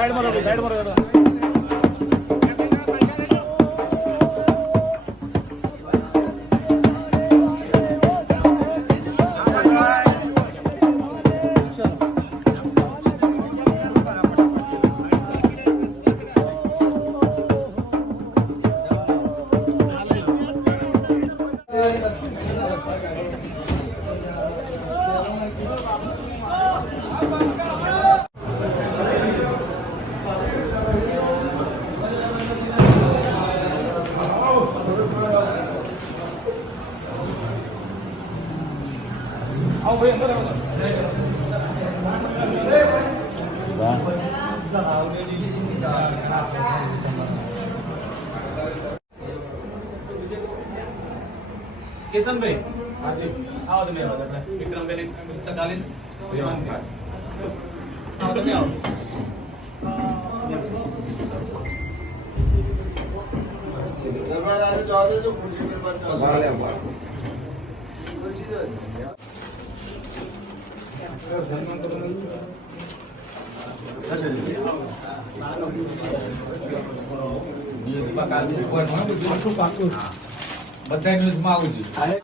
Side માં રહો, side માં રહો. કેતનભાઈ આવો તમે આવો વિક્રમભાઈ પુસ્તકાલય આવો તમે આવો બધા ન્યૂઝમાં આવું જોઈએ.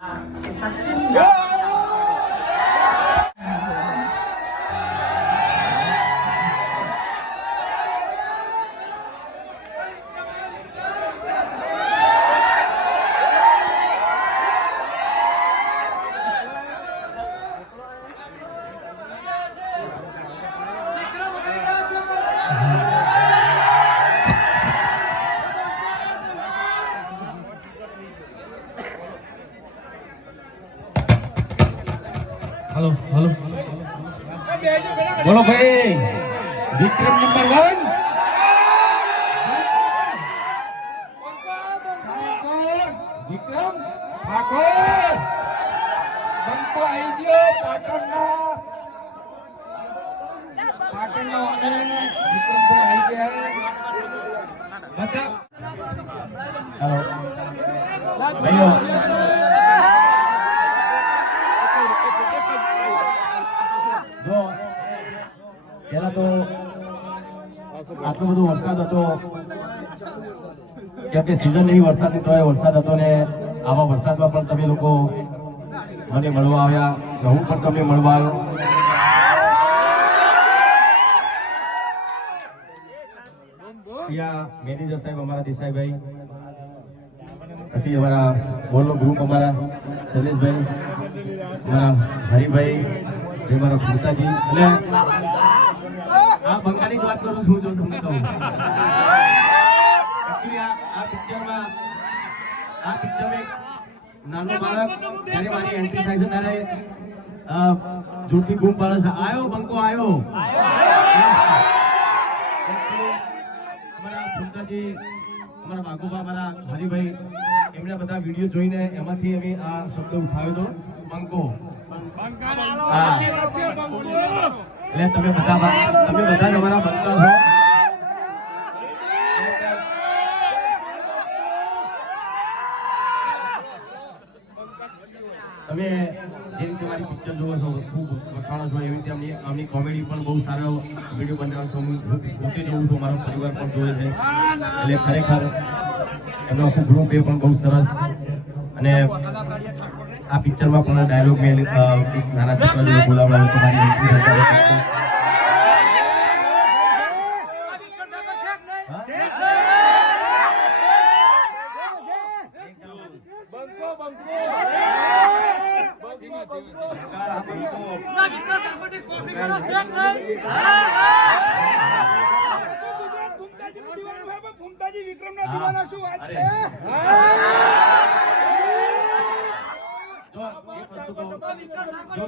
हेलो हेलो बोलो भाई विक्रम नंबर 1 विक्रम ठाकुर बंको आई गयो पाटणना ओनर विक्रम भाई आई गया मतलब हेलो भाइयों પેલા તો આટલો બધો વરસાદ હતો કેમ કે સિઝન એવી વરસાદની તો વરસાદ હતો ને આવા વરસાદમાં પણ તમે લોકો મને મળવા આવ્યા, હું પણ તમને મળવા આવ્યો. અહીંયા મેનેજર સાહેબ અમારા દેસાઈભાઈ, પછી અમારા બોલનો ગ્રુપ અમારા શૈલેષભાઈ, અમારા હરિભાઈ, મારા ભૂતાજી અને આ બંગાળી વાત કરું છું જો તમને કહું આ પિક્ચરમાં નાનો બાળક જ્યારે મારી એન્ટ્રી થાય છે ત્યારે જોરથી બૂમ પાડે છે, આયો બંકો આયો. અમારા ભૂતાજી, અમારા બાગુબા, અમારા હરિભાઈ, એમણે બધા વિડીયો જોઈને એમાંથી અમે આ શબ્દ ઉઠાવ્યો હતો, બંકો. એટલે તમે બધા અમારા બંકા છો. તમે જે રીતે મારી પિક્ચર જોવો છો, ખૂબ વખાણો છો, એવી રીતે આમની કોમેડી પણ બહુ સારો વિડીયો બનાવો છો. હું પોતે જોઉં છું, મારો પરિવાર પણ જોવે છે. એટલે ખરેખર એમનો આખું ગ્રુપ એ પણ બહુ સરસ. અને આ પિક્ચરમાં પણ ડાયલોગ મેં નાના છોકરા બોલાવડાવ્યો તો મારી એન્ટ્રી થશે. વિક્રમના દીવાના શું વાત છે? જો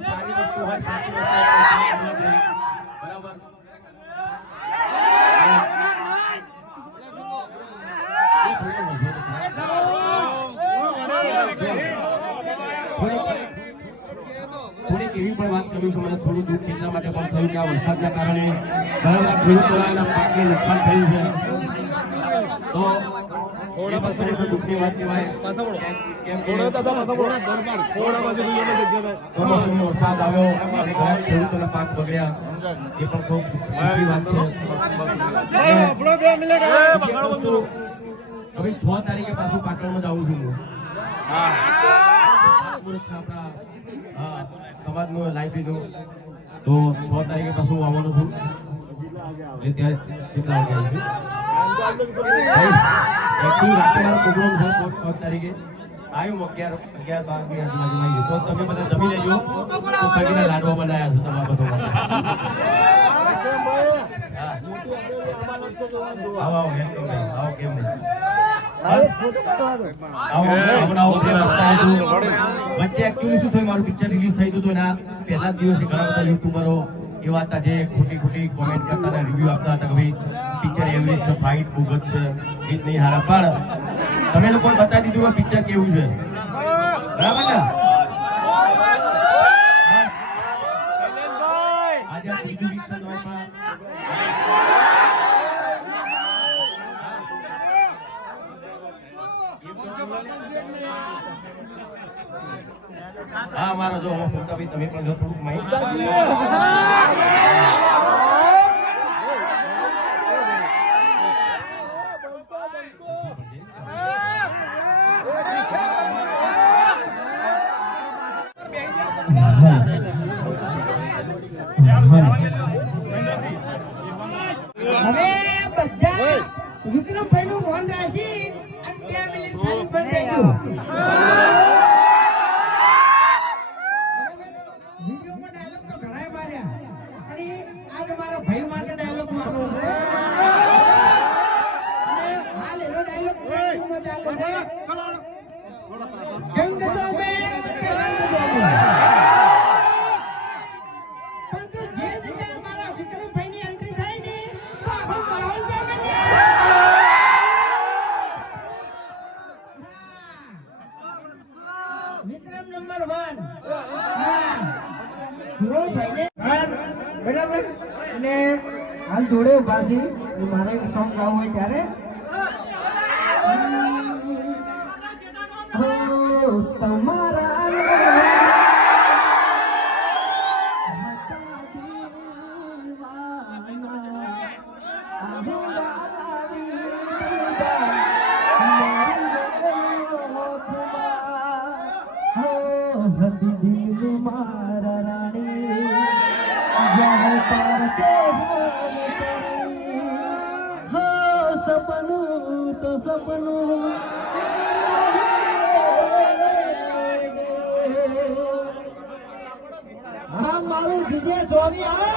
સારી વસ્તુ હોય, સાચી વસ્તુ બરાબર. થોડીક એવી પણ વાત કરું છું, મને થોડું દુઃખ એટલા માટે પણ થયું કે આ વરસાદના કારણે ઘણા બધા ખેડૂતોના પાકને નુકસાન થયું છે. તો એ બધાને તો દુઃખની વાત કહેવાય. કેમ કે કમોસમી વરસાદ આવ્યો અને ઘણા ખેડૂતોના પાક બગડ્યા. એ પણ ખૂબ દુઃખની વાત છે. હવે 6 તારીખે પાછું પાટણમાં જવું છું હું. આપણા સમાજનું લાઇબ્રેરીનું તો 6 તારીખે પાછું આવવાનું છું. એટલે ત્યારે કેટલા વાગે આવીશું? એકચ્યુઅલી રાતે મારો પ્રોગ્રામ છે 6 તારીખે. આવ્યું 11-12 આજુબાજુ તો તમે બધા જમી લેજો. તો કડીના લાડવા બનાવ્યા છે તમારા બધા આવો કેમ નહીં વચ્ચે એકચ્યુઅલી શું થયું, મારું પિક્ચર રિલીઝ થઈ હતું તો એના પહેલા જ દિવસે ઘણા બધા યુટ્યુબરો એવા હતા જે ખોટી કોમેન્ટ કરતા હતા, રિવ્યુ આપતા હતા કે ભાઈ પિક્ચર એવરેજ છે, ફાઇટ બહુ જ છે, ગીત નહીં હારા. પણ તમે લોકોએ બતાવી દીધું કે પિક્ચર કેવું છે, બરાબર ને? આજે આ ત્રીજું પિક્ચર હા મારો જો ભાઈ તમે પણ જો થોડુંક માહિતી હવે બધા વિક્રમભાઈ નું મોહન રાશી 11 મિનિટ ખાલી બંધ થઈ ગયું. વિડીયોમાં ડાયલોગ તો ઘણાય માર્યા અને આજ મારા ભાઈ માટે ડાયલોગ મારવો છે. હાલ એનો ડાયલોગ ચાલે છે, જંગ તો મેં કે રંગ દો વિક્રમ નંબર 1 બરાબર. અને હાલ જોડે ઉભા છે, મારે એક સોંગ ગાવું હોય ત્યારે તમારા મારા રાણી સપનું તો સપનું હા મારું જીજે સ્વામી આવે.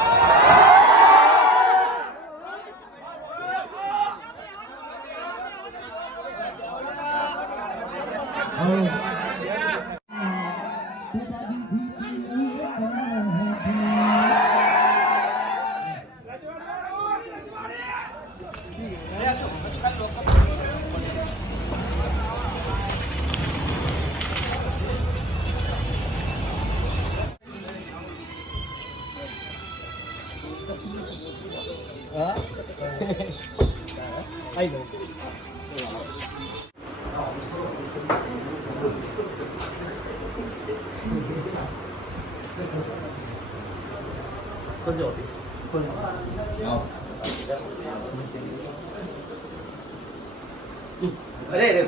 અરે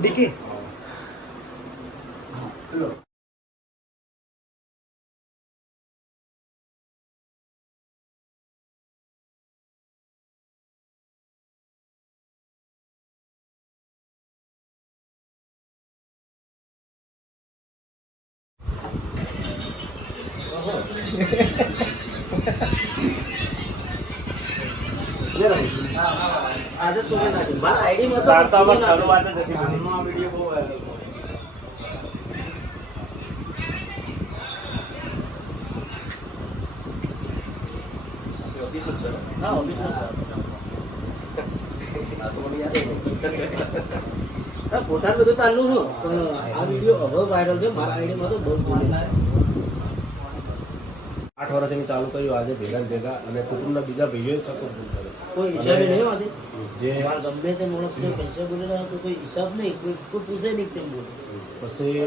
ડીકી આજે તો મારા આઈડી માં વાર્તામાં શરૂઆત જ હતી. આ વિડિયો બહુ વાયરલ થયો. ઓફિસ સર હા ઓફિસ સર આ તો મને યાદ હા ફોટા બધું ચાલુ છે પણ આ વિડિયો હવે વાયરલ છે. મારા આઈડી માં તો બહુ જોઈ 8 વર્ષથી મેં ચાલુ કર્યું. આજે ભેગા ને ભેગા અને કુટુંબના બીજા ભાઈઓએ સપોર્ટ કર્યો. કોઈ હિસાબે નહીં આજે જે ગમે તે માણસને પૈસા બોલેલા તો કોઈ હિસાબ નહીં, કોઈ પૂછે નહીં તેમ બોલે. પછી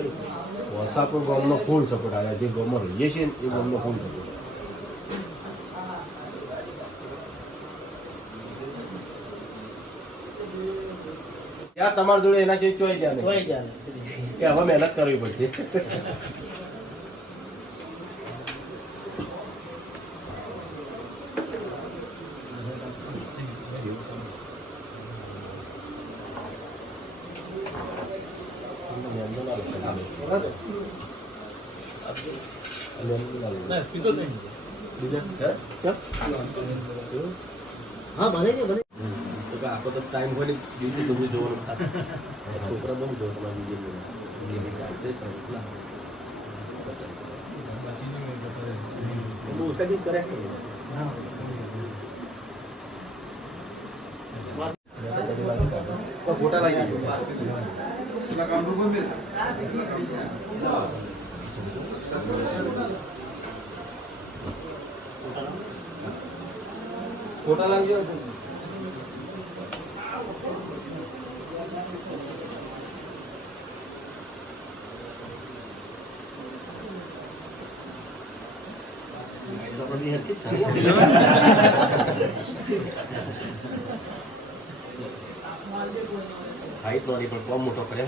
વસાપુર ગામનો ફૂલ સપોર્ટ આવ્યા. જે ગામમાં રહીએ છીએ ને એ ગામનો ફૂલ સપોર્ટ. ત્યાં તમારી જોડે એના છે ચોઈ જાય કોઈ ચાલે કે હવે મહેનત કરવી પડશે. હા બને છે બને. આખો તો ટાઈમ હોય ને દિવસે ગમે જોવાનું છોકરા બહુ જો તમારી ફોટા લાગી ફોટા લાવજો. હાઈટ નોડી પણ બહુ મોટો કરે.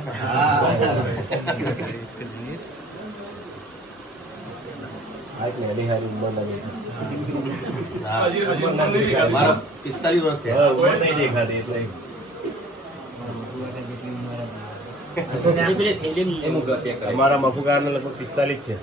હાઈટ ને એની હારી ઉંમર નથી. 45 વર્ષ થયા. નહીં દેખાતી એટલે અમારા મફુકાર ને લગભગ 45 છે.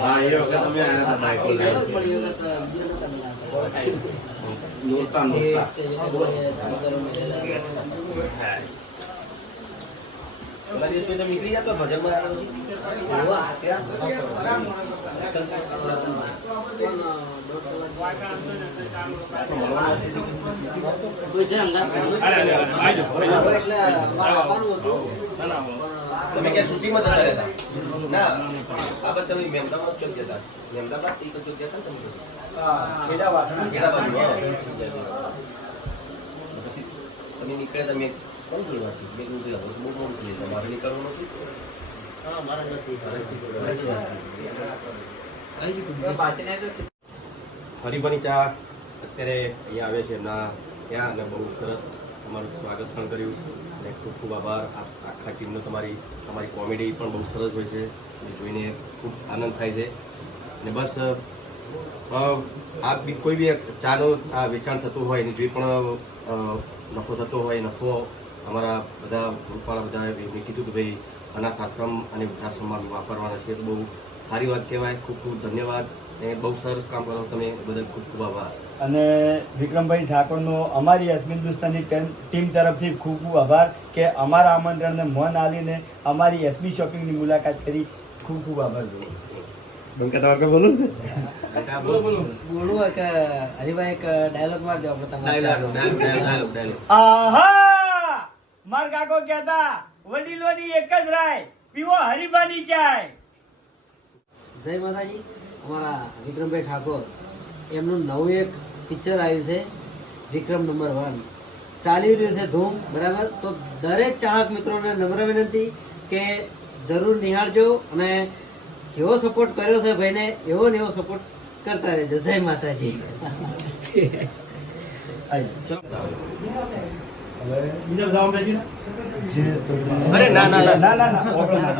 હા એ વખતે તમે આયા નીકળી જતો ભજનમાં કોઈ છે અંગાત તમે ક્યાં શૂટિંગમાં જતા રહેતા? ના આ બધા તમે મહેમદાબાદ ચોક જતા. મહેમદાબાદ એ ચોક જતા ને તમે પછી ખેડા બાજુ પછી તમે નીકળ્યા તમે કોણ જોડવાથી મેં કહ્યું કે બહુ મોટું છે તમારે નીકળવાનું નથી. હા મારા નથી હરિભની ચા અત્યારે અહીંયા આવે છે એમના ત્યાં અને બહુ સરસ તમારું સ્વાગત પણ કર્યું અને ખૂબ ખૂબ આભાર. આખા ટીમનો તમારી કોમેડી પણ બહુ સરસ હોય છે અને જોઈને ખૂબ આનંદ થાય છે. અને બસ આ કોઈ બી ચાનો આ વેચાણ થતું હોય અને જે પણ નફો થતો હોય નફો અમારા બધા ગ્રુપવાળા બધા એમને કીધું કે ભાઈ અનાથ આશ્રમ અને વૃદ્ધાશ્રમમાં વાપરવાના છે. તો બહુ સારી વાત કહેવાય. ખૂબ ખૂબ ધન્યવાદ. અને બહુ સરસ કામ કરો તમે બદલ ખૂબ ખૂબ આભાર. અને વિક્રમભાઈ ઠાકોરનો અમારી અસ્મિન હિન્દુસ્તાની ટીમ તરફથી ખૂબ ખૂબ આભાર કે અમારા આમંત્રણને મન આલીને અમારી એસબી શોપિંગની મુલાકાત કરી. ખૂબ ખૂબ આભાર. બંકા તમારે બોલું છે? બોલું કે હરિભાઈ એક ડાયલોગ માર દો આપણે તમારે. ડાયલોગ આહા માર કાકો કહેતા વડીલોની એક જ રાય પીવો હરિભાની ચાય. જય માતાજી. અમારા વિક્રમભાઈ ઠાકોર એમનું નવું એક પિક્ચર આવ્યું છે વિક્રમ નંબર 1 ચાલી રહ્યું છે ધૂમ બરાબર. તો દરેક ચાહક મિત્રોને નમ્ર વિનંતી કે જરૂર નિહાળજો અને જેવો સપોર્ટ કર્યો છે ભાઈને એવો ને એવો સપોર્ટ કરતા રહેજો. જય માતાજી. અરે ના ના ના ના ના ના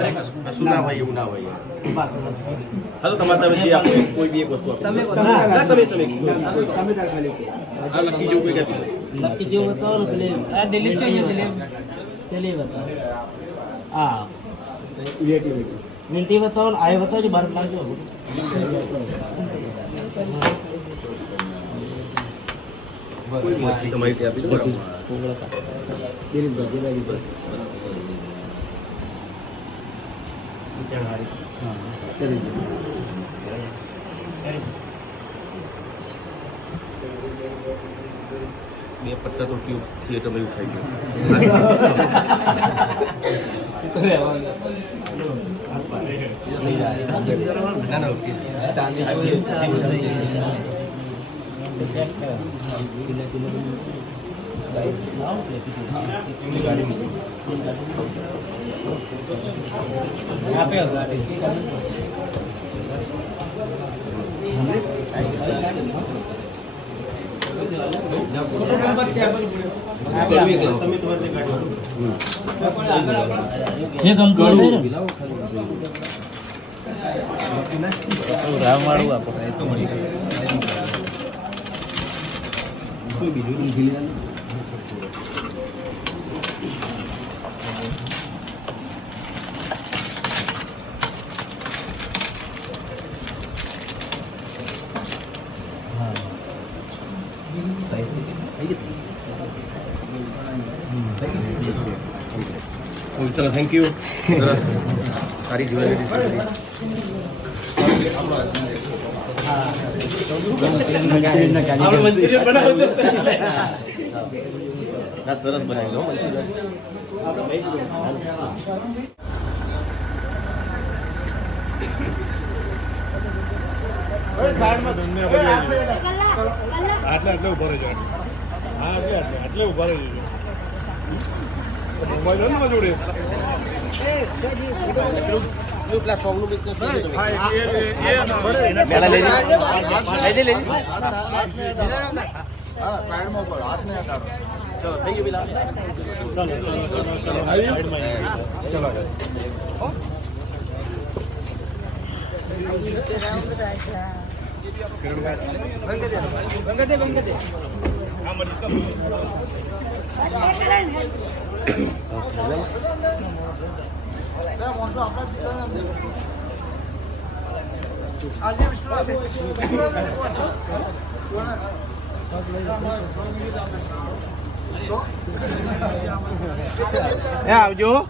અરે કશું ના હોય એવું ના હોય. હા તો તમારે તમે જે આપો કોઈ બી એક વસ્તુ આપો. તમે હા નક્કી જેવું કોઈ કહેતું નક્કી જેવું બતાવો ને પેલી આ દિલીપ જોઈએ દિલીપ પેલી બતાવો. હા મિલતી બતાવો ને આ બતાવજો બાર લાગજો. તમારી ત્યાં આપી દો. કરી દો. બે પટ્ટા તો થિયેટરમાં એવું થઈ ગયું ના ના ઓકે જે ગમતું હોય ને. ચલો થેન્ક યુ સરસ સારી જ્વેલરી સરસ બનાવી દો આટલે ઉભો રહેજો. હા આટલે ઉભા રહેજો. મોબાઈલ હોય ને મારી જોડે? આવજો.